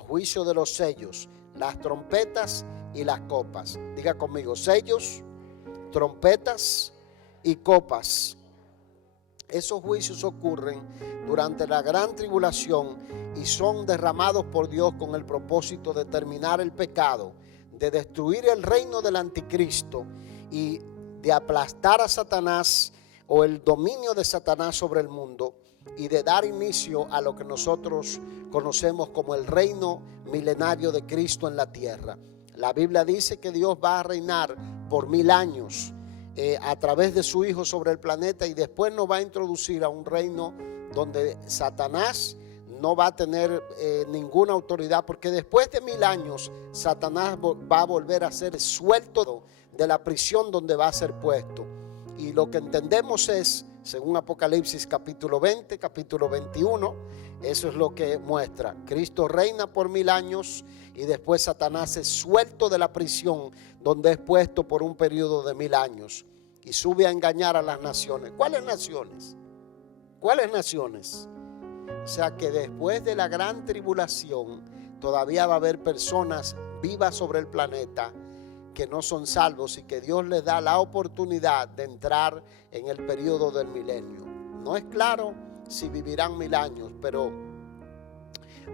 los juicios de los sellos, las trompetas y las copas. Diga conmigo: sellos, trompetas y copas. Esos juicios ocurren durante la gran tribulación y son derramados por Dios con el propósito de terminar el pecado, de destruir el reino del anticristo y de aplastar a Satanás o el dominio de Satanás sobre el mundo, y de dar inicio a lo que nosotros conocemos como el reino milenario de Cristo en la tierra. La Biblia dice que Dios va a reinar por 1000 años a través de su Hijo sobre el planeta, y después nos va a introducir a un reino donde Satanás no va a tener ninguna autoridad, porque después de 1000 años Satanás va a volver a ser suelto de la prisión donde va a ser puesto. Y lo que entendemos es, según Apocalipsis capítulo 20, capítulo 21, eso es lo que muestra. Cristo reina por 1000 años y después Satanás es suelto de la prisión donde es puesto por un periodo de 1000 años y sube a engañar a las naciones. ¿Cuáles naciones? ¿Cuáles naciones? O sea que después de la gran tribulación todavía va a haber personas vivas sobre el planeta que no son salvos y que Dios les da la oportunidad de entrar en el periodo del milenio. No es claro si vivirán 1000 años, pero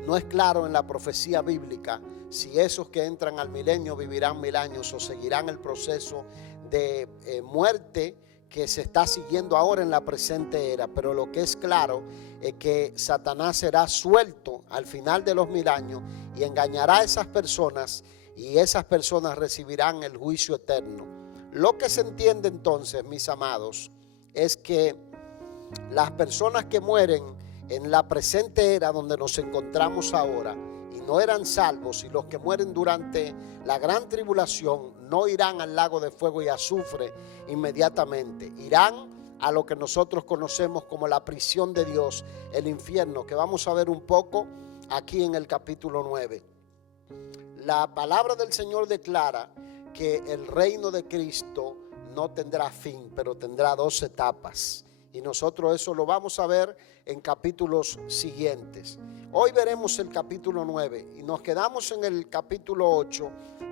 no es claro en la profecía bíblica si esos que entran al milenio vivirán 1000 años o seguirán el proceso de muerte que se está siguiendo ahora en la presente era. Pero lo que es claro es que Satanás será suelto al final de los 1000 años y engañará a esas personas, y esas personas recibirán el juicio eterno. Lo que se entiende entonces, mis amados, es que las personas que mueren en la presente era donde nos encontramos ahora y no eran salvos, y los que mueren durante la gran tribulación no irán al lago de fuego y azufre inmediatamente, irán a lo que nosotros conocemos como la prisión de Dios, el infierno, que vamos a ver un poco aquí en el capítulo 9. La palabra del Señor declara que el reino de Cristo no tendrá fin, pero tendrá 2 etapas. Y nosotros eso lo vamos a ver en capítulos siguientes. Hoy veremos el capítulo 9 y nos quedamos en el capítulo 8,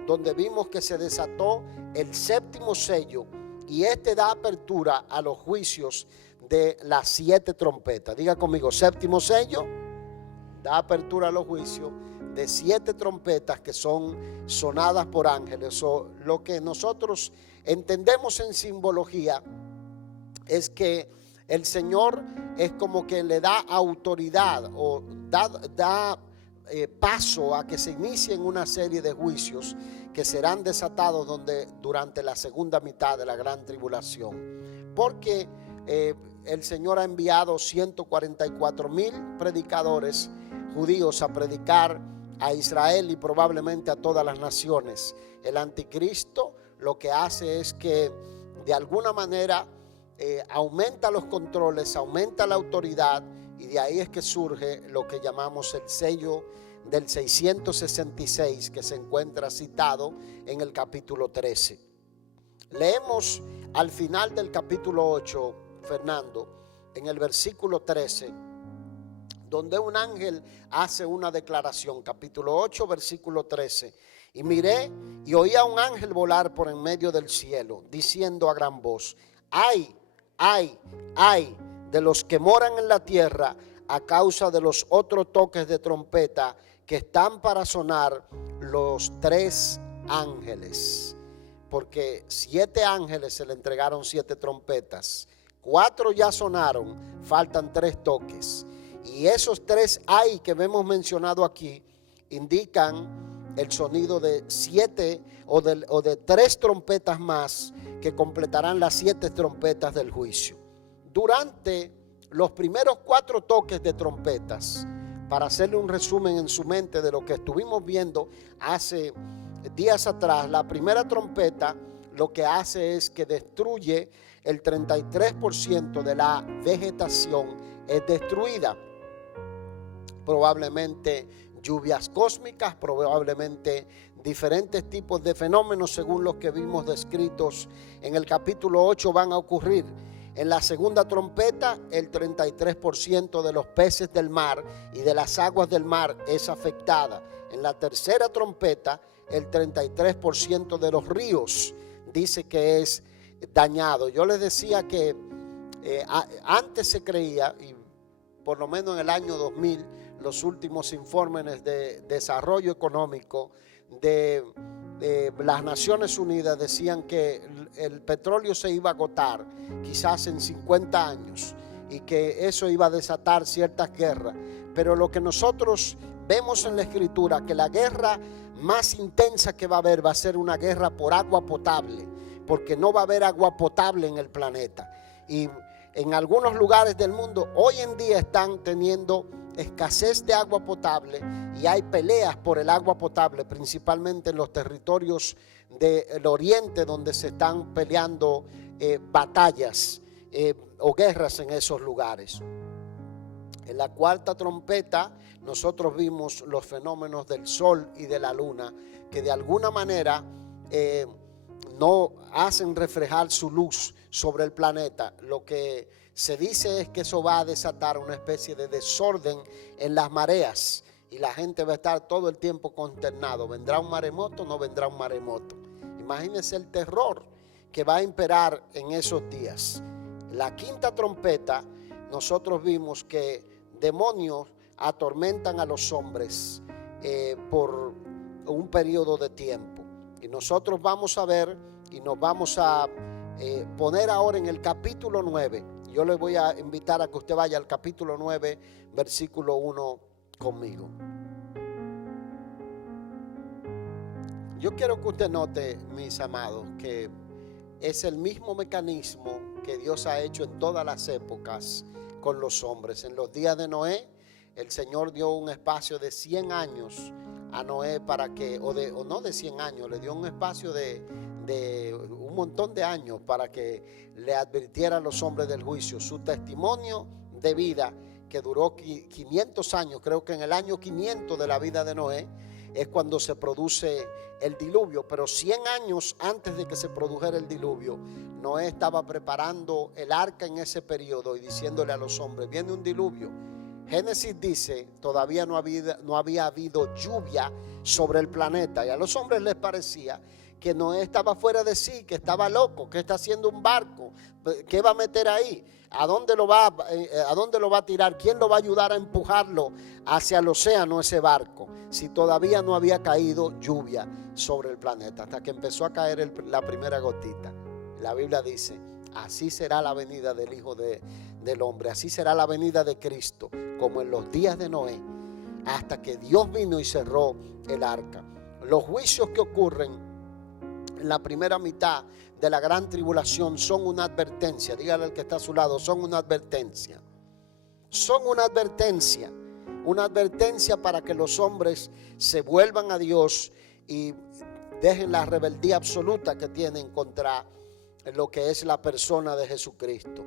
donde vimos que se desató el 7º sello, y este da apertura a los juicios de las 7 trompetas. Diga conmigo: 7º sello da apertura a los juicios de 7 trompetas que son sonadas por ángeles. O lo que nosotros entendemos en simbología es que el Señor es como que le da autoridad o da paso a que se inicien una serie de juicios que serán desatados durante la segunda mitad de la gran tribulación, porque el Señor ha enviado 144,000 predicadores judíos a predicar a Israel y probablemente a todas las naciones. El anticristo lo que hace es que de alguna manera aumenta los controles, aumenta la autoridad, y de ahí es que surge lo que llamamos el sello del 666, que se encuentra citado en el capítulo 13. Leemos al final del capítulo 8, Fernando, en el versículo 13, donde un ángel hace una declaración. Capítulo 8, versículo 13. Y miré y oí a un ángel volar por en medio del cielo, diciendo a gran voz: ¡ay, ay, ay de los que moran en la tierra a causa de los otros toques de trompeta que están para sonar los 3 ángeles! Porque 7 ángeles se le entregaron 7 trompetas, 4 ya sonaron, faltan 3 toques. Y esos 3 ay que hemos mencionado aquí indican el sonido de 7 o de 3 trompetas más que completarán las 7 trompetas del juicio. Durante los primeros 4 toques de trompetas, para hacerle un resumen en su mente de lo que estuvimos viendo hace días atrás, la primera trompeta lo que hace es que destruye el 33% de la vegetación, es destruida. Probablemente lluvias cósmicas, probablemente diferentes tipos de fenómenos según los que vimos descritos en el capítulo 8 van a ocurrir. En la segunda trompeta, el 33% de los peces del mar y de las aguas del mar es afectada. En la tercera trompeta, el 33% de los ríos dice que es dañado. Yo les decía que antes se creía, y por lo menos en el año 2000, los últimos informes de desarrollo económico de las Naciones Unidas decían que el petróleo se iba a agotar quizás en 50 años y que eso iba a desatar ciertas guerras. Pero lo que nosotros vemos en la Escritura, que la guerra más intensa que va a haber va a ser una guerra por agua potable, porque no va a haber agua potable en el planeta. Y en algunos lugares del mundo hoy en día están teniendo escasez de agua potable y hay peleas por el agua potable, principalmente en los territorios del oriente, donde se están peleando batallas o guerras en esos lugares. En la cuarta trompeta nosotros vimos los fenómenos del sol y de la luna, que de alguna manera no hacen reflejar su luz sobre el planeta. Lo que se dice es que eso va a desatar una especie de desorden en las mareas y la gente va a estar todo el tiempo consternado. ¿Vendrá un maremoto o no vendrá un maremoto? Imagínense el terror que va a imperar en esos días. La quinta trompeta, nosotros vimos que demonios atormentan a los hombres por un periodo de tiempo. Y nosotros vamos a ver y nos vamos a poner ahora en el capítulo 9. Yo le voy a invitar a que usted vaya al capítulo 9, versículo 1 conmigo. Yo quiero que usted note, mis amados, que es el mismo mecanismo que Dios ha hecho en todas las épocas con los hombres. En los días de Noé, el Señor dio un espacio de 100 años a Noé para que, o no de 100 años, le dio un espacio de un montón de años para que le advirtiera a los hombres del juicio. Su testimonio de vida, que duró 500 años, creo que en el año 500 de la vida de Noé es cuando se produce el diluvio, pero 100 años antes de que se produjera el diluvio, Noé estaba preparando el arca en ese periodo y diciéndole a los hombres: viene un diluvio. Génesis dice, todavía no había habido lluvia sobre el planeta, y a los hombres les parecía que Noé estaba fuera de sí, que estaba loco, que está haciendo un barco, ¿qué va a meter ahí? ¿A dónde lo va a tirar? ¿Quién lo va a ayudar a empujarlo hacia el océano ese barco? Si todavía no había caído lluvia sobre el planeta, hasta que empezó a caer la primera gotita. La Biblia dice: así será la venida del Hijo del Hombre, así será la venida de Cristo, como en los días de Noé, hasta que Dios vino y cerró el arca. Los juicios que ocurren en la primera mitad de la gran tribulación son una advertencia. Dígale al que está a su lado: son una advertencia. Son una advertencia para que los hombres se vuelvan a Dios y dejen la rebeldía absoluta que tienen contra lo que es la persona de Jesucristo.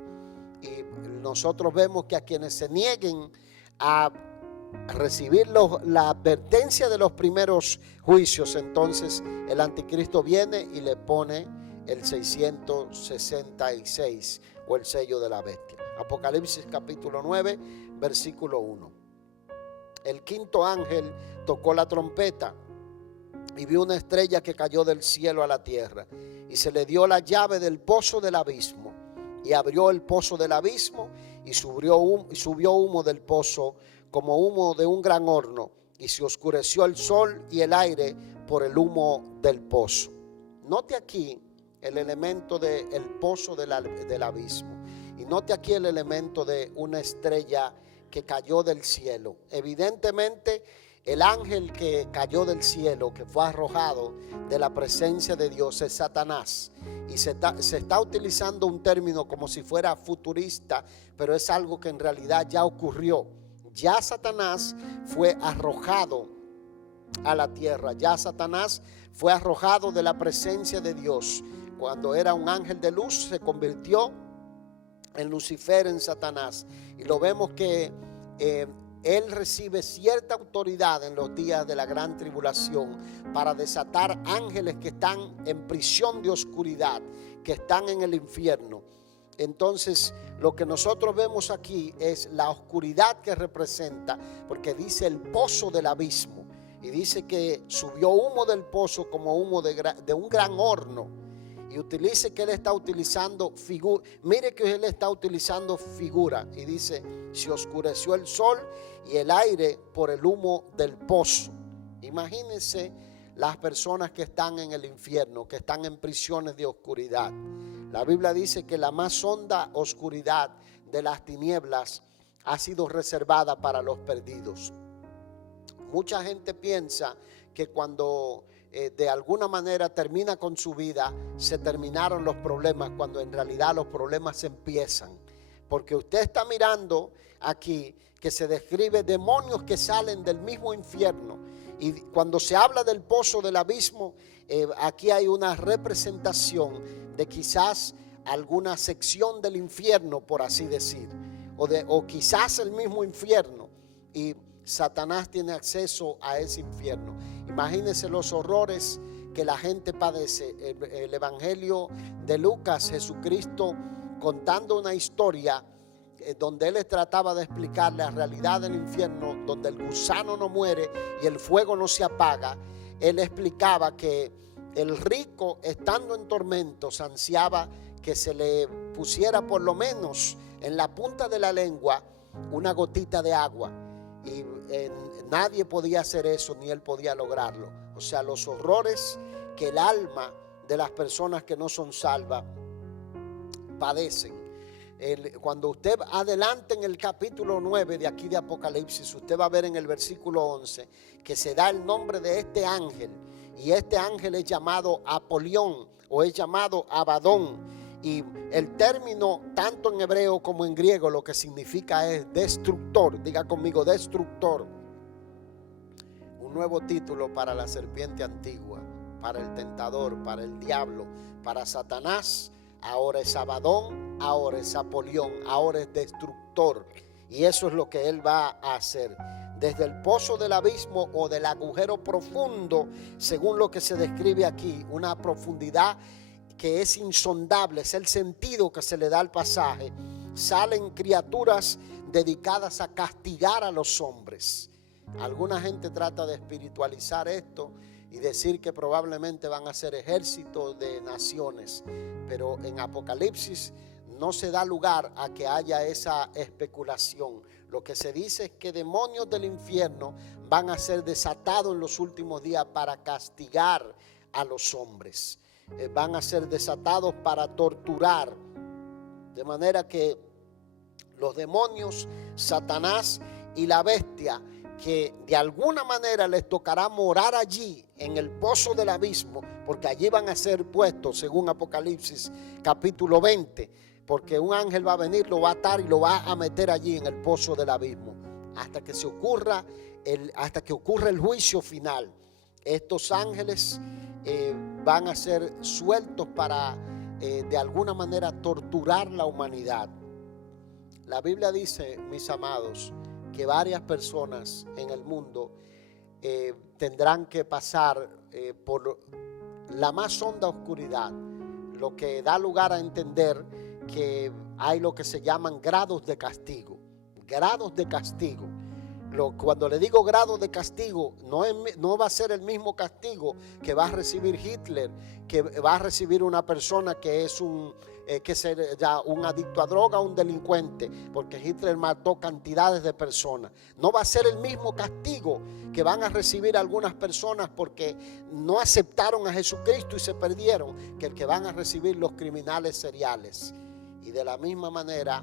Y nosotros vemos que a quienes se nieguen a recibir la advertencia de los primeros juicios, entonces el anticristo viene y le pone el 666 o el sello de la bestia. Apocalipsis capítulo 9, versículo 1. El quinto ángel tocó la trompeta y vio una estrella que cayó del cielo a la tierra, y se le dio la llave del pozo del abismo, y abrió el pozo del abismo, y subió humo del pozo como humo de un gran horno, y se oscureció el sol y el aire por el humo del pozo. Note aquí el elemento del pozo del abismo, y note aquí el elemento de una estrella que cayó del cielo. Evidentemente, el ángel que cayó del cielo, que fue arrojado de la presencia de Dios, es Satanás. Y se está utilizando un término como si fuera futurista, pero es algo que en realidad ya ocurrió. Ya Satanás fue arrojado a la tierra. Ya Satanás fue arrojado de la presencia de Dios. Cuando era un ángel de luz, se convirtió en Lucifer, en Satanás. Y lo vemos que él recibe cierta autoridad en los días de la gran tribulación para desatar ángeles que están en prisión de oscuridad, que están en el infierno. Entonces, lo que nosotros vemos aquí es la oscuridad que representa, porque dice el pozo del abismo. Y dice que subió humo del pozo como humo de un gran horno. Y utilice que él está utilizando figura. Mire que él está utilizando figura. Y dice, se oscureció el sol y el aire por el humo del pozo. Imagínense las personas que están en el infierno, que están en prisiones de oscuridad. La Biblia dice que la más honda oscuridad de las tinieblas ha sido reservada para los perdidos. Mucha gente piensa que cuando de alguna manera termina con su vida, se terminaron los problemas, cuando en realidad los problemas empiezan. Porque usted está mirando aquí que se describe demonios que salen del mismo infierno. Y cuando se habla del pozo del abismo, aquí hay una representación de quizás alguna sección del infierno, por así decir, o quizás el mismo infierno, y Satanás tiene acceso a ese infierno. Imagínense los horrores que la gente padece. El Evangelio de Lucas, Jesucristo contando una historia donde él les trataba de explicar la realidad del infierno, donde el gusano no muere y el fuego no se apaga. Él explicaba que el rico, estando en tormentos, ansiaba que se le pusiera por lo menos en la punta de la lengua una gotita de agua, y nadie podía hacer eso, ni él podía lograrlo. O sea, los horrores que el alma de las personas que no son salvas padecen. Cuando usted adelante en el capítulo 9 de aquí de Apocalipsis, usted va a ver en el versículo 11 que se da el nombre de este ángel, y este ángel es llamado Apolión o es llamado Abadón. Y el término, tanto en hebreo como en griego, lo que significa es destructor. Diga conmigo, destructor. Un nuevo título para la serpiente antigua, para el tentador, para el diablo, para Satanás. Ahora es Abadón, ahora es Apolión, ahora es destructor. Y eso es lo que él va a hacer. Desde el pozo del abismo o del agujero profundo, según lo que se describe aquí, una profundidad que es insondable, es el sentido que se le da al pasaje, salen criaturas dedicadas a castigar a los hombres. Alguna gente trata de espiritualizar esto y decir que probablemente van a ser ejércitos de naciones, pero en Apocalipsis no se da lugar a que haya esa especulación. Lo que se dice es que demonios del infierno van a ser desatados en los últimos días para castigar a los hombres. Van a ser desatados para torturar, de manera que los demonios, Satanás y la bestia, que de alguna manera les tocará morar allí en el pozo del abismo, porque allí van a ser puestos, según Apocalipsis capítulo 20, porque un ángel va a venir, lo va a atar y lo va a meter allí en el pozo del abismo hasta que ocurra el juicio final. Estos ángeles van a ser sueltos para de alguna manera torturar la humanidad. La Biblia dice, mis amados, que varias personas en el mundo tendrán que pasar por la más honda oscuridad, lo que da lugar a entender que hay lo que se llaman grados de castigo. Grados de castigo. Cuando le digo grado de castigo, no va a ser el mismo castigo que va a recibir Hitler, que va a recibir una persona que es un adicto a droga, un delincuente, porque Hitler mató cantidades de personas. No va a ser el mismo castigo que van a recibir algunas personas porque no aceptaron a Jesucristo y se perdieron, que el que van a recibir los criminales seriales. Y de la misma manera,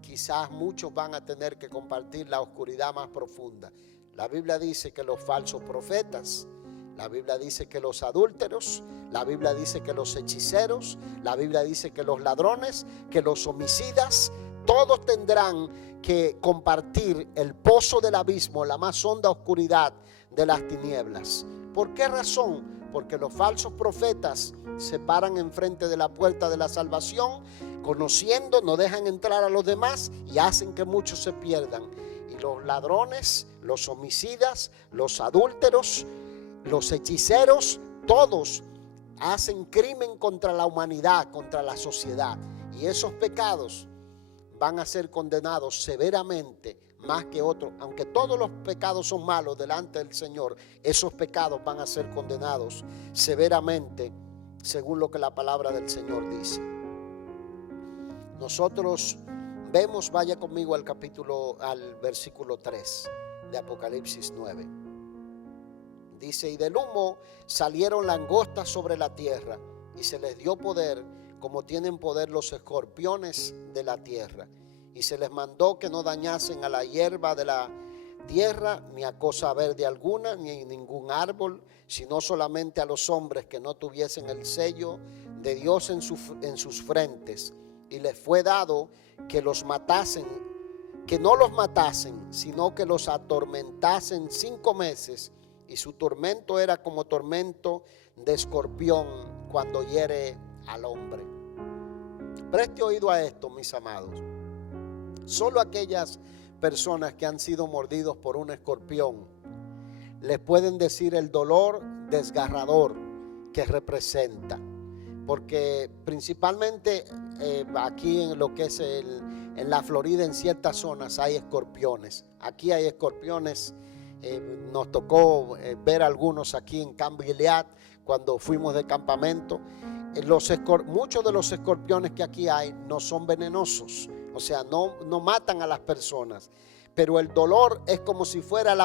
quizás muchos van a tener que compartir la oscuridad más profunda. La Biblia dice que los falsos profetas, la Biblia dice que los adúlteros, la Biblia dice que los hechiceros, la Biblia dice que los ladrones, que los homicidas, todos tendrán que compartir el pozo del abismo, la más honda oscuridad de las tinieblas. ¿Por qué razón? Porque los falsos profetas se paran enfrente de la puerta de la salvación, conociendo, no dejan entrar a los demás y hacen que muchos se pierdan. Y los ladrones, los homicidas, los adúlteros, los hechiceros, todos hacen crimen contra la humanidad, contra la sociedad. Y esos pecados van a ser condenados severamente, más que otros. Aunque todos los pecados son malos delante del Señor, esos pecados van a ser condenados severamente según lo que la palabra del Señor dice. Nosotros vemos, vaya conmigo al versículo 3 de Apocalipsis 9. Dice: y del humo salieron langostas sobre la tierra, y se les dio poder como tienen poder los escorpiones de la tierra. Y se les mandó que no dañasen a la hierba de la tierra, ni a cosa verde alguna, ni a ningún árbol, sino solamente a los hombres que no tuviesen el sello de Dios en sus frentes. Y les fue dado que los matasen, que no los matasen, sino que los atormentasen 5 meses. Y su tormento era como tormento de escorpión cuando hiere al hombre. Preste oído a esto, mis amados. Solo aquellas personas que han sido mordidos por un escorpión les pueden decir el dolor desgarrador que representa. Porque principalmente aquí en lo que es en la Florida, en ciertas zonas hay escorpiones. Aquí hay escorpiones. Nos tocó ver algunos aquí en Camp Gilead cuando fuimos de campamento. Muchos de los escorpiones que aquí hay no son venenosos, o sea, no matan a las personas, pero el dolor es como si fuera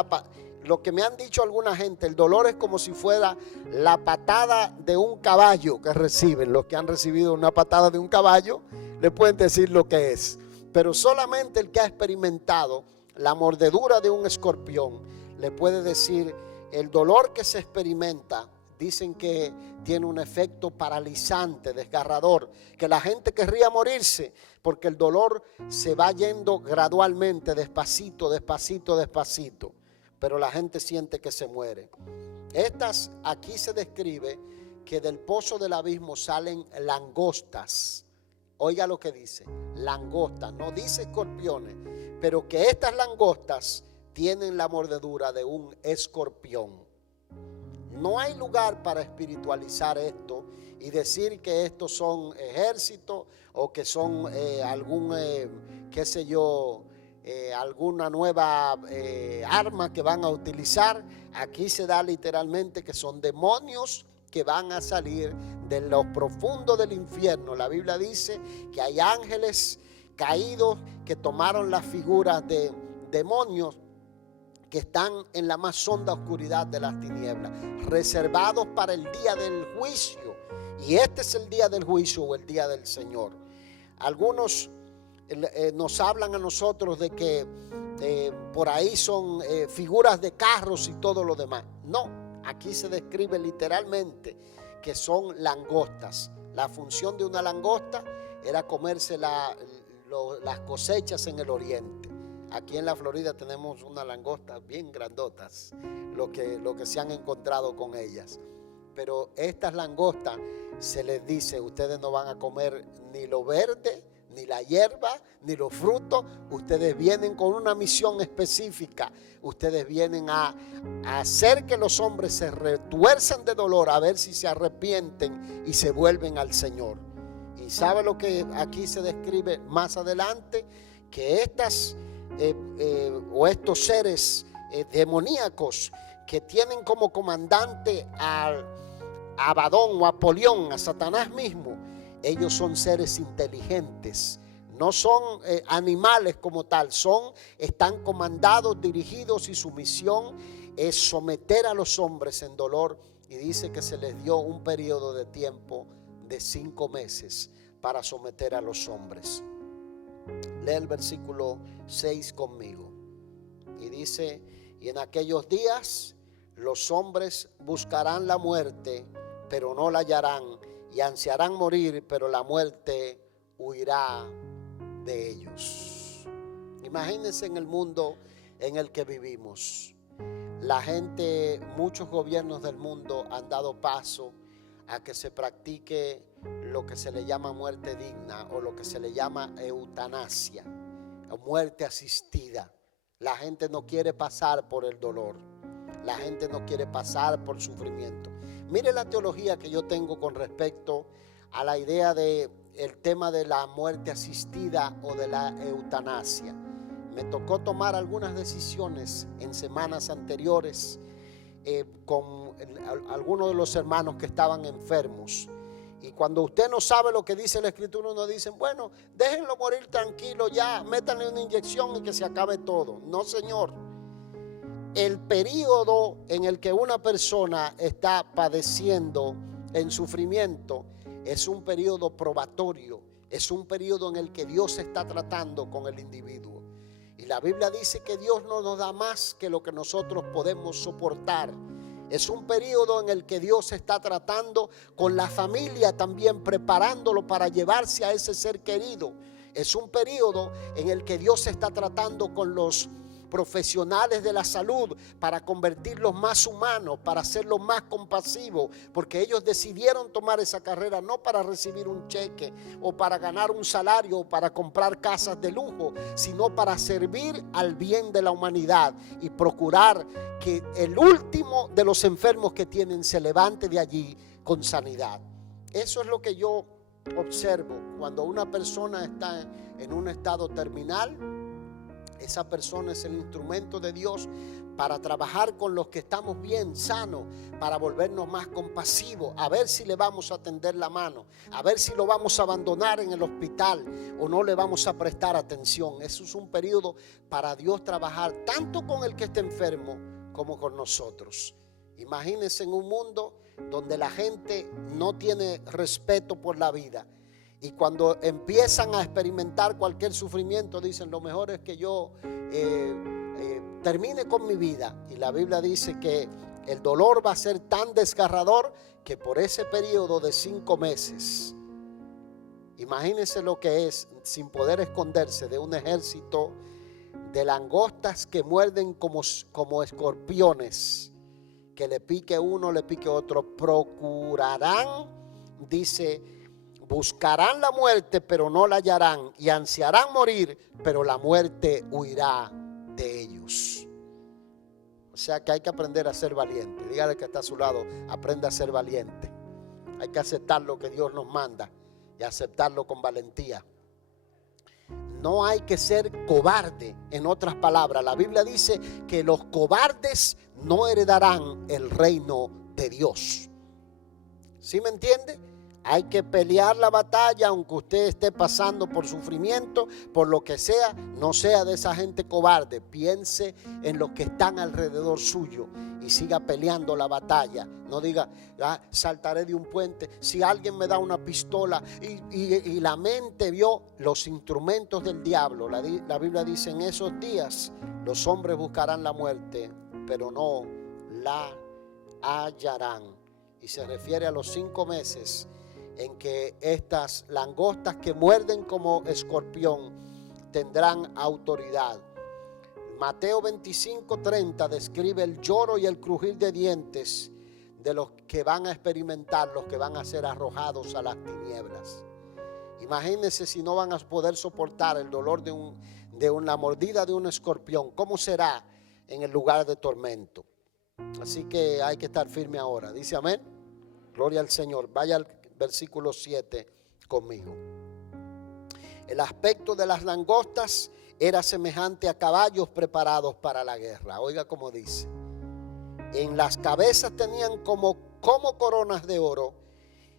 lo que me han dicho alguna gente, el dolor es como si fuera la patada de un caballo que reciben. Los que han recibido una patada de un caballo le pueden decir lo que es, pero solamente el que ha experimentado la mordedura de un escorpión le puede decir el dolor que se experimenta. Dicen que tiene un efecto paralizante, desgarrador, que la gente querría morirse porque el dolor se va yendo gradualmente, despacito, despacito, despacito, pero la gente siente que se muere. Aquí se describe que del pozo del abismo salen langostas. Oiga lo que dice, langostas, no dice escorpiones, pero que estas langostas tienen la mordedura de un escorpión. No hay lugar para espiritualizar esto y decir que estos son ejércitos o que son alguna nueva arma que van a utilizar. Aquí se da literalmente que son demonios que van a salir de lo profundo del infierno. La Biblia dice que hay ángeles caídos que tomaron las figuras de demonios que están en la más honda oscuridad de las tinieblas, reservados para el día del juicio. Y este es el día del juicio o el día del Señor. Algunos nos hablan a nosotros de que por ahí son figuras de carros y todo lo demás. No, aquí se describe literalmente que son langostas. La función de una langosta era comerse las cosechas en el oriente. Aquí en la Florida tenemos unas langostas bien grandotas, lo que se han encontrado con ellas. Pero estas langostas se les dice, ustedes no van a comer ni lo verde, ni la hierba, ni los frutos. Ustedes vienen con una misión específica. Ustedes vienen a hacer que los hombres se retuerzan de dolor, a ver si se arrepienten y se vuelven al Señor. Y sabe lo que aquí se describe más adelante, que estos seres demoníacos que tienen como comandante a Abadón o Apolión, a Satanás mismo, ellos son seres inteligentes, no son animales como tal, están comandados, dirigidos, y su misión es someter a los hombres en dolor. Y dice que se les dio un periodo de tiempo de 5 meses para someter a los hombres. Lee el versículo 6 conmigo. Y dice: y en aquellos días los hombres buscarán la muerte, pero no la hallarán, y ansiarán morir, pero la muerte huirá de ellos. Imagínense en el mundo en el que vivimos. La gente, muchos gobiernos del mundo han dado paso a que se practique lo que se le llama muerte digna, o lo que se le llama eutanasia, o muerte asistida. La gente no quiere pasar por el dolor, la gente no quiere pasar por sufrimiento. Mire la teología que yo tengo con respecto a la idea de el tema de la muerte asistida o de la eutanasia. me tocó tomar algunas decisiones en semanas anteriores con algunos de los hermanos que estaban enfermos. Y cuando usted no sabe lo que dice la Escritura, uno dice, bueno, déjenlo morir tranquilo ya, métanle una inyección y que se acabe todo. No, señor. El periodo en el que una persona está padeciendo en sufrimiento es un periodo probatorio, es un periodo en el que Dios está tratando con el individuo. Y la Biblia dice que Dios no nos da más que lo que nosotros podemos soportar. Es un periodo en el que Dios está tratando con la familia también, preparándolo para llevarse a ese ser querido. Es un periodo en el que Dios está tratando con los profesionales de la salud para convertirlos más humanos, para hacerlos más compasivos, porque ellos decidieron tomar esa carrera no para recibir un cheque o para ganar un salario o para comprar casas de lujo, sino para servir al bien de la humanidad y procurar que el último de los enfermos que tienen se levante de allí con sanidad. Eso es lo que yo observo cuando una persona está en un estado terminal. Esa persona es el instrumento de Dios para trabajar con los que estamos bien sanos, para volvernos más compasivos, a ver si le vamos a tender la mano, a ver si lo vamos a abandonar en el hospital o no le vamos a prestar atención. Eso es un periodo para Dios trabajar tanto con el que está enfermo como con nosotros. Imagínense en un mundo donde la gente no tiene respeto por la vida. Y cuando empiezan a experimentar cualquier sufrimiento, dicen, lo mejor es que yo termine con mi vida. Y la Biblia dice que el dolor va a ser tan desgarrador que por ese periodo de 5 meses, imagínense lo que es, sin poder esconderse de un ejército de langostas que muerden como escorpiones, que le pique uno, le pique otro, procurarán, dice, buscarán la muerte, pero no la hallarán, y ansiarán morir, pero la muerte huirá de ellos. O sea que hay que aprender a ser valiente. Dígale que está a su lado, aprenda a ser valiente. Hay que aceptar lo que Dios nos manda y aceptarlo con valentía. No hay que ser cobarde. En otras palabras, la Biblia dice que los cobardes no heredarán el reino de Dios. ¿Sí me entiende? Hay que pelear la batalla, aunque usted esté pasando por sufrimiento, por lo que sea. No sea de esa gente cobarde. Piense en los que están alrededor suyo y siga peleando la batalla. No diga, saltaré de un puente. Si alguien me da una pistola y la mente vio los instrumentos del diablo. La Biblia dice, en esos días los hombres buscarán la muerte, pero no la hallarán. Y se refiere a los 5 meses en que estas langostas que muerden como escorpión tendrán autoridad. Mateo 25:30 describe el lloro y el crujir de dientes de los que van a experimentar, los que van a ser arrojados a las tinieblas. Imagínense si no van a poder soportar el dolor de una mordida de un escorpión. ¿Cómo será en el lugar de tormento? Así que hay que estar firme ahora. Dice amén. Gloria al Señor. Vaya al versículo 7 conmigo. El aspecto de las langostas era semejante a caballos preparados para la guerra. Oiga cómo dice. En las cabezas tenían como coronas de oro.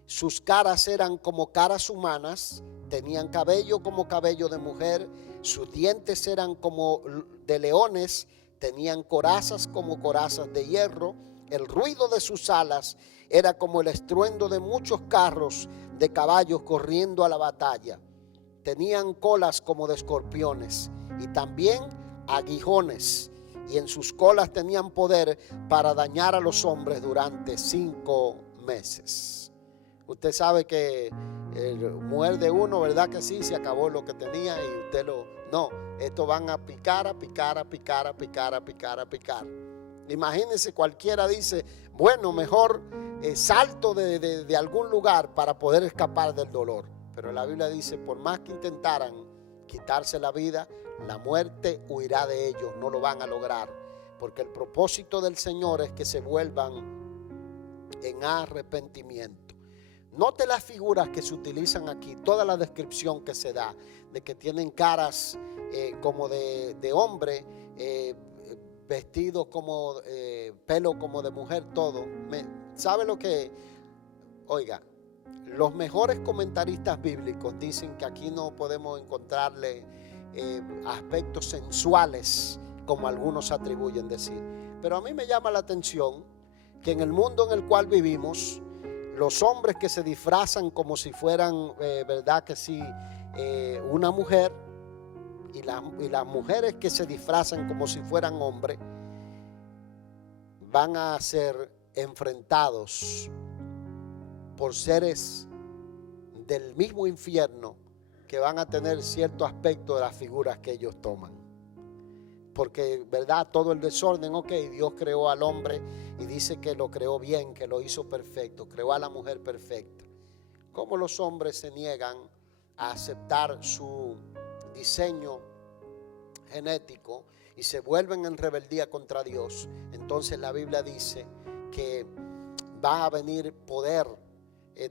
Sus caras eran como caras humanas. Tenían cabello como cabello de mujer. Sus dientes eran como de leones. Tenían corazas como corazas de hierro. El ruido de sus alas era como el estruendo de muchos carros de caballos corriendo a la batalla. Tenían colas como de escorpiones y también aguijones, y en sus colas tenían poder para dañar a los hombres durante 5 meses. Usted sabe que muerde uno, ¿verdad que sí? Se acabó lo que tenía y usted no, estos van a picar, a picar, a picar, a picar, a picar, a picar. Imagínense, cualquiera dice, bueno, mejor salto de algún lugar para poder escapar del dolor. Pero la Biblia dice, por más que intentaran quitarse la vida, la muerte huirá de ellos, no lo van a lograr. Porque el propósito del Señor es que se vuelvan en arrepentimiento. Note las figuras que se utilizan aquí, toda la descripción que se da, de que tienen caras como de hombre, vestidos como, pelo como de mujer, todo. ¿Sabe lo que? Oiga, los mejores comentaristas bíblicos dicen que aquí no podemos encontrarle aspectos sensuales como algunos atribuyen decir. Pero a mí me llama la atención que en el mundo en el cual vivimos, los hombres que se disfrazan como si fueran, verdad que sí, una mujer, y las mujeres que se disfrazan como si fueran hombres, van a ser enfrentados por seres del mismo infierno que van a tener cierto aspecto de las figuras que ellos toman. Porque, ¿verdad? Todo el desorden, ok, Dios creó al hombre y dice que lo creó bien, que lo hizo perfecto, creó a la mujer perfecta. ¿Cómo los hombres se niegan a aceptar su diseño genético y se vuelven en rebeldía contra Dios? Entonces la Biblia dice que va a venir poder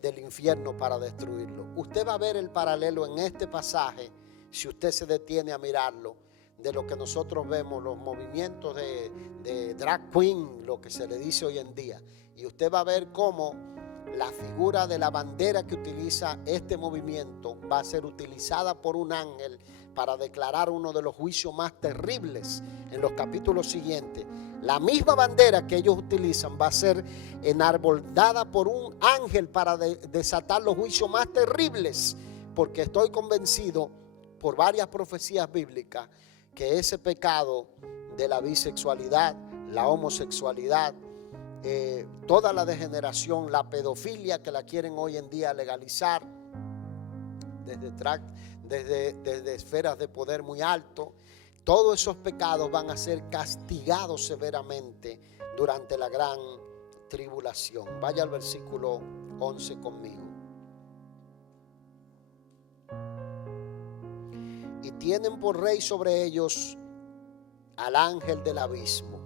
del infierno para destruirlo. Usted va a ver el paralelo en este pasaje, si usted se detiene a mirarlo, de lo que nosotros vemos, los movimientos de drag queen, lo que se le dice hoy en día. Y usted va a ver cómo la figura de la bandera que utiliza este movimiento va a ser utilizada por un ángel para declarar uno de los juicios más terribles en los capítulos siguientes. La misma bandera que ellos utilizan va a ser enarbolada por un ángel para desatar los juicios más terribles, porque estoy convencido por varias profecías bíblicas que ese pecado de la bisexualidad, la homosexualidad, toda la degeneración, la pedofilia que la quieren hoy en día legalizar desde esferas de poder muy alto, todos esos pecados van a ser castigados severamente durante la gran tribulación. Vaya al versículo 11 conmigo. Y tienen por rey sobre ellos al ángel del abismo,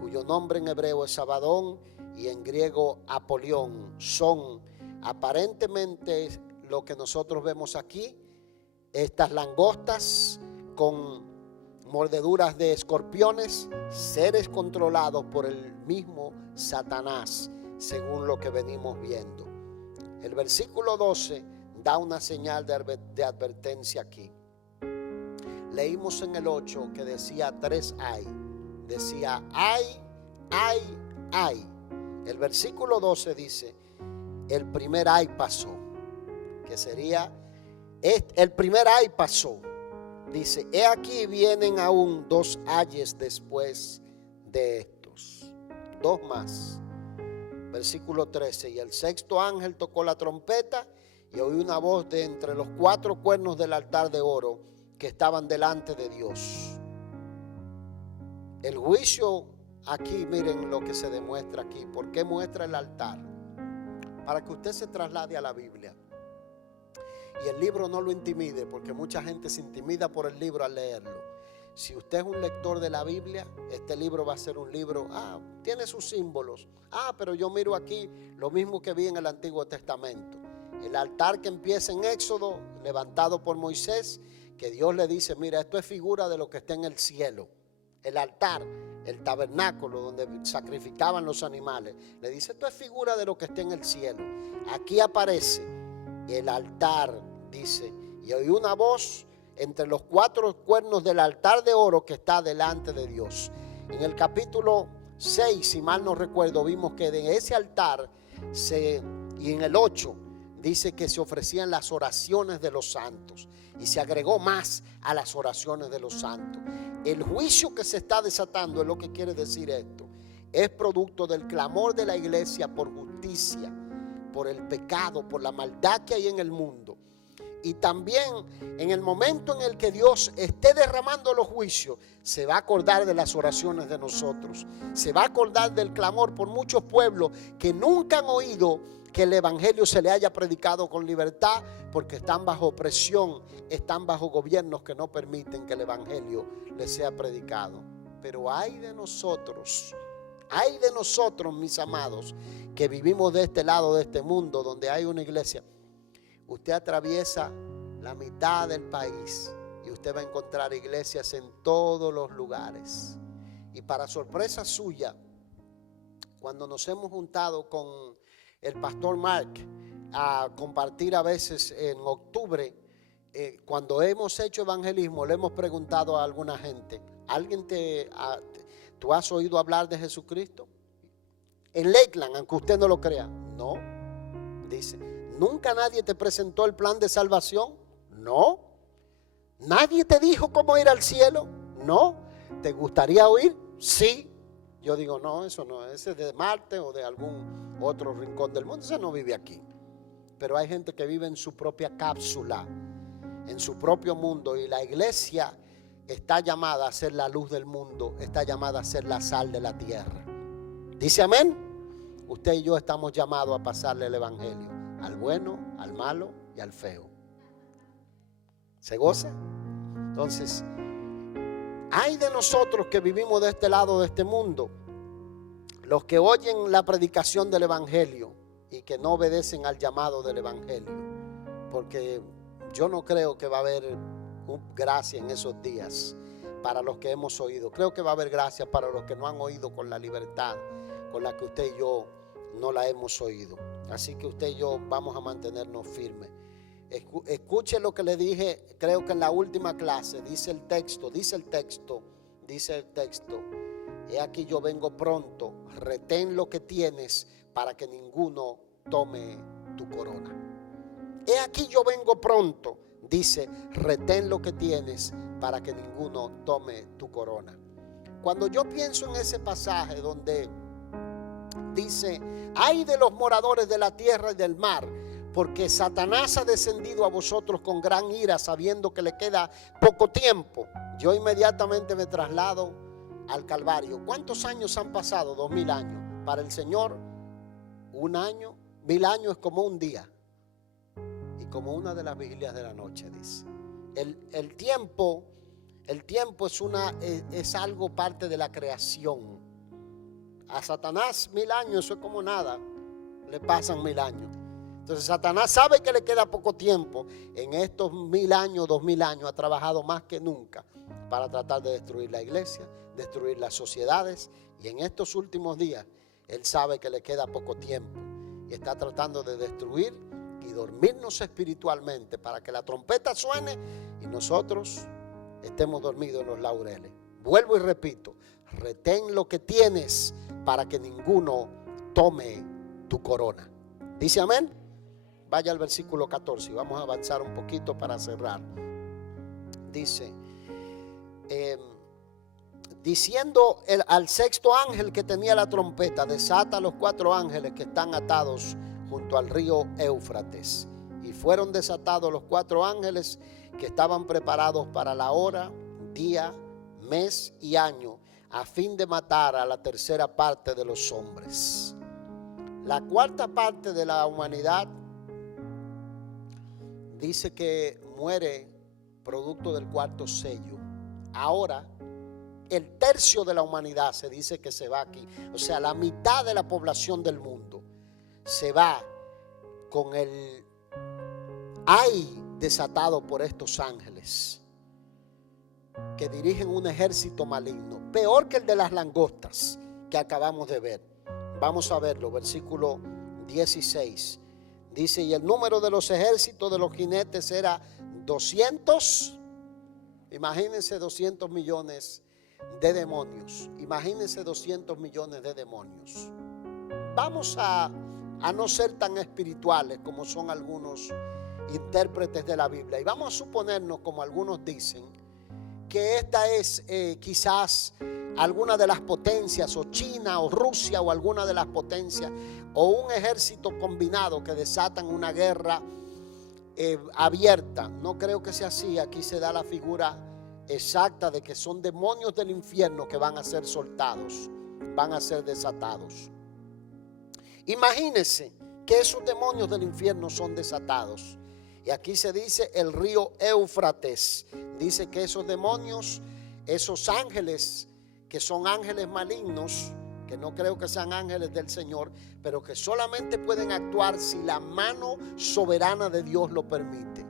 cuyo nombre en hebreo es Abadón y en griego Apolión. Son aparentemente lo que nosotros vemos aquí, estas langostas con mordeduras de escorpiones, seres controlados por el mismo Satanás, según lo que venimos viendo. El versículo 12 da una señal de advertencia aquí. Leímos en el 8 que decía 3 ay. Decía ay, ay, ay. El versículo 12 dice, el primer ay pasó. Que sería, el primer ay pasó. Dice, he aquí vienen aún 2 ayes después de estos. 2 más. Versículo 13, y el sexto ángel tocó la trompeta y oí una voz de entre los 4 cuernos del altar de oro que estaban delante de Dios. El juicio aquí, miren lo que se demuestra aquí. ¿Por qué muestra el altar? Para que usted se traslade a la Biblia y el libro no lo intimide, porque mucha gente se intimida por el libro al leerlo. Si usted es un lector de la Biblia, este libro va a ser un libro, tiene sus símbolos. Pero yo miro aquí lo mismo que vi en el Antiguo Testamento. El altar que empieza en Éxodo, levantado por Moisés, que Dios le dice, mira, esto es figura de lo que está en el cielo. El altar, el tabernáculo donde sacrificaban los animales, le dice, esto es figura de lo que está en el cielo. Aquí aparece el altar, dice, y oí una voz entre los 4 cuernos del altar de oro que está delante de Dios. En el capítulo 6, si mal no recuerdo, vimos que de ese altar y en el 8 dice que se ofrecían las oraciones de los santos y se agregó más a las oraciones de los santos. El juicio que se está desatando es lo que quiere decir esto. Es producto del clamor de la iglesia por justicia, por el pecado, por la maldad que hay en el mundo. Y también en el momento en el que Dios esté derramando los juicios, se va a acordar de las oraciones de nosotros. Se va a acordar del clamor por muchos pueblos que nunca han oído que el evangelio se le haya predicado con libertad, porque están bajo opresión, están bajo gobiernos que no permiten que el evangelio les sea predicado. Pero ay de nosotros, Ay de nosotros, mis amados, que vivimos de este lado de este mundo donde hay una iglesia. Usted atraviesa la mitad del país y usted va a encontrar iglesias en todos los lugares. Y para sorpresa suya, cuando nos hemos juntado con el pastor Mark a compartir a veces en octubre, cuando hemos hecho evangelismo, le hemos preguntado a alguna gente: ¿tú has oído hablar de Jesucristo? En Lakeland, aunque usted no lo crea. No, dice. ¿Nunca nadie te presentó el plan de salvación? No. ¿Nadie te dijo cómo ir al cielo? No. ¿Te gustaría oír? Sí. Yo digo, no, eso no, ese es de Marte o de algún otro rincón del mundo, ese no vive aquí. Pero hay gente que vive en su propia cápsula, en su propio mundo, y la iglesia está llamada a ser la luz del mundo, está llamada a ser la sal de la tierra. ¿Dice amén? Usted y yo estamos llamados a pasarle el evangelio al bueno, al malo y al feo. ¿Se goza? Entonces, hay de nosotros que vivimos de este lado de este mundo, los que oyen la predicación del evangelio y que no obedecen al llamado del evangelio, porque yo no creo que va a haber gracia en esos días para los que hemos oído. Creo que va a haber gracia para los que no han oído con la libertad con la que usted y yo no la hemos oído. Así que usted y yo vamos a mantenernos firmes. Escuche lo que le dije, creo que en la última clase. Dice el texto: he aquí yo vengo pronto, retén lo que tienes para que ninguno tome tu corona. He aquí yo vengo pronto, dice, retén lo que tienes para que ninguno tome tu corona. Cuando yo pienso en ese pasaje donde dice: ay de los moradores de la tierra y del mar, porque Satanás ha descendido a vosotros con gran ira, sabiendo que le queda poco tiempo. Yo inmediatamente me traslado al Calvario. ¿Cuántos años han pasado? 2000 años. Para el Señor, un año, 1000 años es como un día y como una de las vigilias de la noche, dice. El tiempo es algo parte de la creación. A Satanás 1000 años, eso es como nada, le pasan 1000 años. Entonces Satanás sabe que le queda poco tiempo. En estos 1000 años, 2000 años, ha trabajado más que nunca para tratar de destruir la iglesia, destruir las sociedades. Y en estos últimos días, él sabe que le queda poco tiempo y está tratando de destruir y dormirnos espiritualmente para que la trompeta suene y nosotros estemos dormidos en los laureles. Vuelvo y repito: retén lo que tienes para que ninguno tome tu corona. ¿Dice amén? Vaya al versículo 14 y vamos a avanzar un poquito para cerrar. Dice, diciendo al sexto ángel que tenía la trompeta: desata a los 4 ángeles que están atados junto al río Éufrates. Y fueron desatados los 4 ángeles que estaban preparados para la hora, día, mes y año, a fin de matar a la tercera parte de los hombres. La cuarta parte de la humanidad dice que muere producto del cuarto sello. Ahora, el tercio de la humanidad se dice que se va aquí. O sea, la mitad de la población del mundo se va con el ay desatado por estos ángeles que dirigen un ejército maligno, peor que el de las langostas que acabamos de ver. Vamos a verlo, versículo 16. Dice: y el número de los ejércitos de los jinetes era 200. Imagínense 200 millones de demonios. Imagínense 200 millones de demonios. Vamos a no ser tan espirituales como son algunos intérpretes de la Biblia. Y vamos a suponernos, como algunos dicen, que esta es quizás alguna de las potencias, o China o Rusia o alguna de las potencias, o un ejército combinado que desatan una guerra abierta. No creo que sea así. Aquí se da la figura exacta de que son demonios del infierno que van a ser soltados, van a ser desatados. Imagínense que esos demonios del infierno son desatados. Y aquí se dice el río Éufrates. Dice que esos demonios, esos ángeles, que son ángeles malignos, que no creo que sean ángeles del Señor, pero que solamente pueden actuar si la mano soberana de Dios lo permite.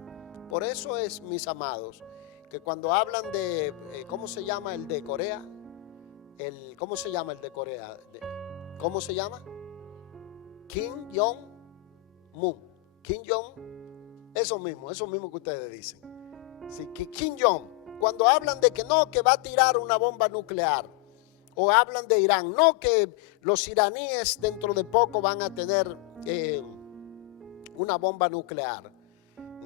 Por eso es, mis amados, que cuando hablan de, ¿cómo se llama el de Corea? ¿Cómo se llama el de Corea? ¿Cómo se llama? Kim Jong-un. Kim Jong, eso mismo que ustedes dicen. Sí, que Kim Jong, cuando hablan de que no, que va a tirar una bomba nuclear, o hablan de Irán, no, que los iraníes dentro de poco van a tener una bomba nuclear.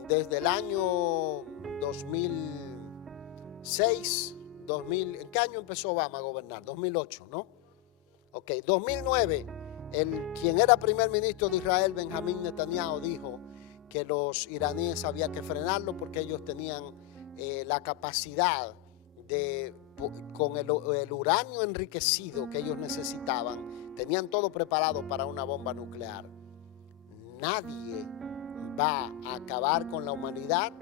Desde el año 2006, ¿en qué año empezó Obama a gobernar? 2008, ¿no? Ok, 2009, quien era primer ministro de Israel, Benjamín Netanyahu, dijo que los iraníes había que frenarlo porque ellos tenían la capacidad de, con el uranio enriquecido que ellos necesitaban, tenían todo preparado para una bomba nuclear. Nadie va a acabar con la humanidad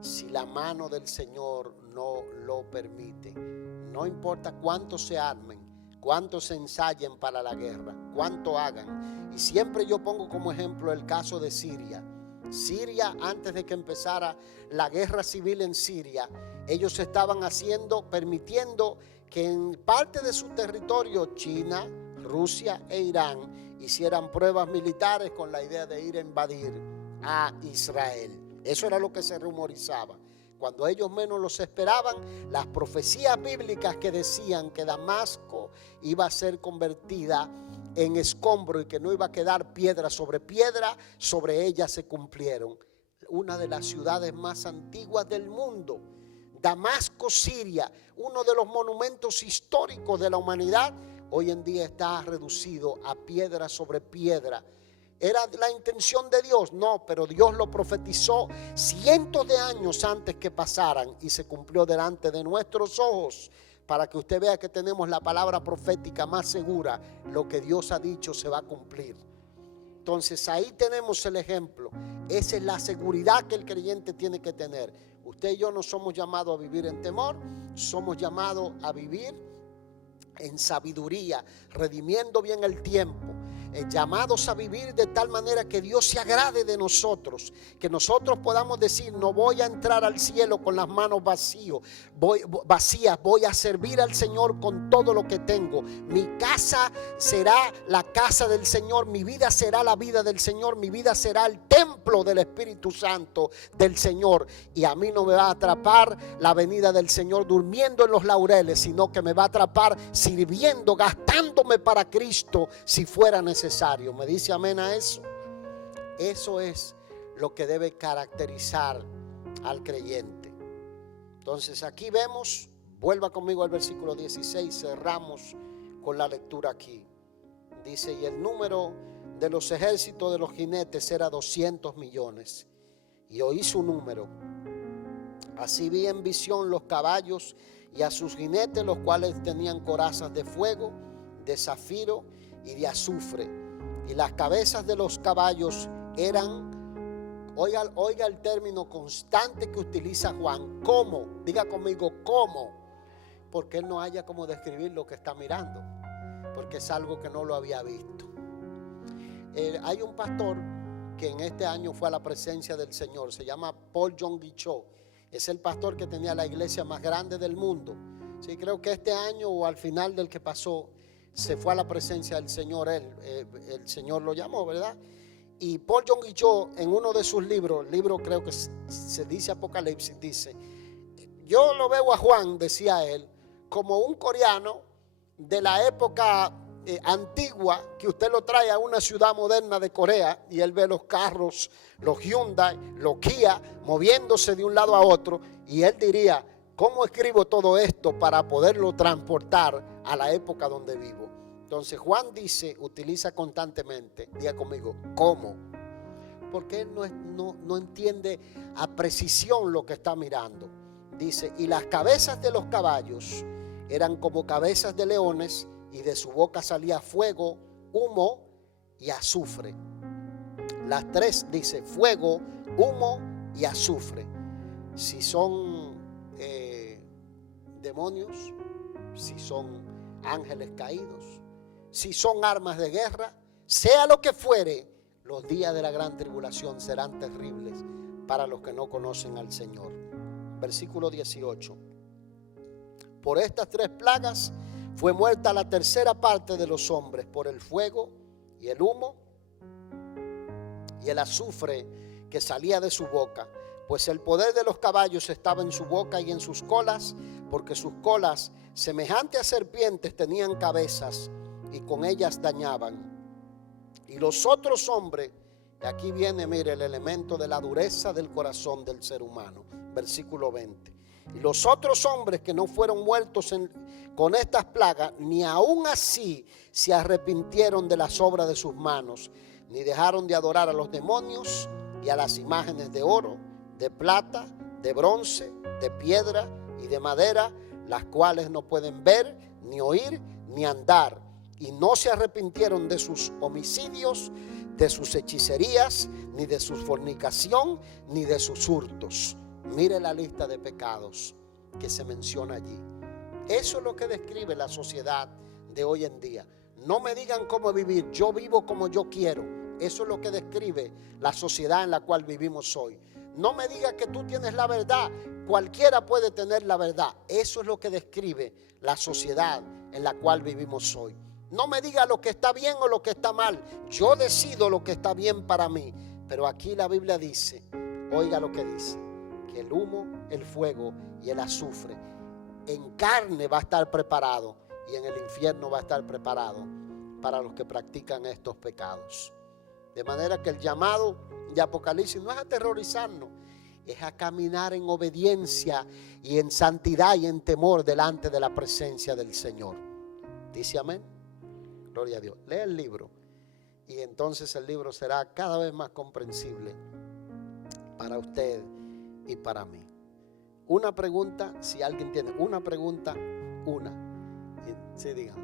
si la mano del Señor no lo permite. No importa cuántos se armen, cuántos se ensayen para la guerra, cuánto hagan. Y siempre yo pongo como ejemplo el caso de Siria. Siria, antes de que empezara la guerra civil en Siria, ellos estaban permitiendo que en parte de su territorio, China, Rusia e Irán, hicieran pruebas militares con la idea de ir a invadir a Israel. Eso era lo que se rumorizaba. Cuando ellos menos los esperaban, las profecías bíblicas que decían que Damasco iba a ser convertida en escombro y que no iba a quedar piedra, sobre ella se cumplieron. Una de las ciudades más antiguas del mundo, Damasco, Siria, uno de los monumentos históricos de la humanidad, hoy en día está reducido a piedra sobre piedra. ¿Era la intención de Dios? No, pero Dios lo profetizó cientos de años antes que pasaran y se cumplió delante de nuestros ojos, para que usted vea que tenemos la palabra profética más segura. Lo que Dios ha dicho se va a cumplir. Entonces ahí tenemos el ejemplo. Esa es la seguridad que el creyente tiene que tener. Usted y yo no somos llamados a vivir en temor, somos llamados a vivir en sabiduría, redimiendo bien el tiempo. Llamados a vivir de tal manera que Dios se agrade de nosotros, que nosotros podamos decir: no voy a entrar al cielo con las manos vacías, voy a servir al Señor con todo lo que tengo. Mi casa será la casa del Señor, mi vida será la vida del Señor, mi vida será el templo del Espíritu Santo del Señor, y a mí no me va a atrapar la venida del Señor durmiendo en los laureles, sino que me va a atrapar sirviendo, gastándome para Cristo si fuera necesario. ¿Me dice amén a eso? Eso es lo que debe caracterizar al creyente. Entonces aquí vemos, vuelva conmigo al versículo 16, cerramos con la lectura aquí. Dice: y el número de los ejércitos de los jinetes era 200 millones. Y oí su número. Así vi en visión los caballos y a sus jinetes, los cuales tenían corazas de fuego, de zafiro y de azufre, y las cabezas de los caballos eran, oiga el término constante que utiliza Juan, ¿cómo? Diga conmigo, ¿cómo? Porque él no haya cómo describir lo que está mirando, porque es algo que no lo había visto. Hay un pastor que en este año fue a la presencia del Señor, se llama Paul Yonggi Cho. Es el pastor que tenía la iglesia más grande del mundo. Sí, creo que este año o al final del que pasó, se fue a la presencia del Señor. El Señor lo llamó, ¿verdad? Y Paul Yonggi Cho, en uno de sus libros, creo que se dice Apocalipsis, dice: yo lo veo a Juan, decía él, como un coreano de la época antigua, que usted lo trae a una ciudad moderna de Corea y él ve los carros, los Hyundai, los Kia moviéndose de un lado a otro, y él diría: ¿cómo escribo todo esto para poderlo transportar a la época donde vivo? Entonces Juan utiliza constantemente, diga conmigo, ¿cómo? Porque él no entiende a precisión lo que está mirando. Dice: y las cabezas de los caballos eran como cabezas de leones, y de su boca salía fuego, humo y azufre. Las tres, dice: fuego, humo y azufre. Si son demonios, si son ángeles caídos, si son armas de guerra, sea lo que fuere, los días de la gran tribulación serán terribles para los que no conocen al Señor. Versículo 18. Por estas 3 plagas fue muerta la tercera parte de los hombres, por el fuego y el humo y el azufre que salía de su boca, pues el poder de los caballos estaba en su boca y en sus colas, porque sus colas, semejantes a serpientes, tenían cabezas y con ellas dañaban. Y los otros hombres, y aquí viene, mire, el elemento de la dureza del corazón del ser humano, versículo 20. Y los otros hombres que no fueron muertos con estas plagas, ni aún así se arrepintieron de las obras de sus manos, ni dejaron de adorar a los demonios y a las imágenes de oro, de plata, de bronce, de piedra y de madera, las cuales no pueden ver, ni oír, ni andar. Y no se arrepintieron de sus homicidios, de sus hechicerías, ni de su fornicación, ni de sus hurtos. Mire la lista de pecados que se menciona allí. Eso es lo que describe la sociedad de hoy en día. No me digan cómo vivir, yo vivo como yo quiero. Eso es lo que describe la sociedad en la cual vivimos hoy. No me diga que tú tienes la verdad, cualquiera puede tener la verdad. Eso es lo que describe la sociedad en la cual vivimos hoy. No me diga lo que está bien o lo que está mal. Yo decido lo que está bien para mí. Pero aquí la Biblia dice, oiga lo que dice, que el humo, el fuego y el azufre en carne va a estar preparado y en el infierno va a estar preparado para los que practican estos pecados. De manera que el llamado de Apocalipsis no es aterrorizarnos, es a caminar en obediencia y en santidad y en temor delante de la presencia del Señor. ¿Dice amén? Gloria a Dios. Lee el libro y entonces el libro será cada vez más comprensible para usted y para mí. Una pregunta, si alguien tiene una pregunta, una. Sí, dígame.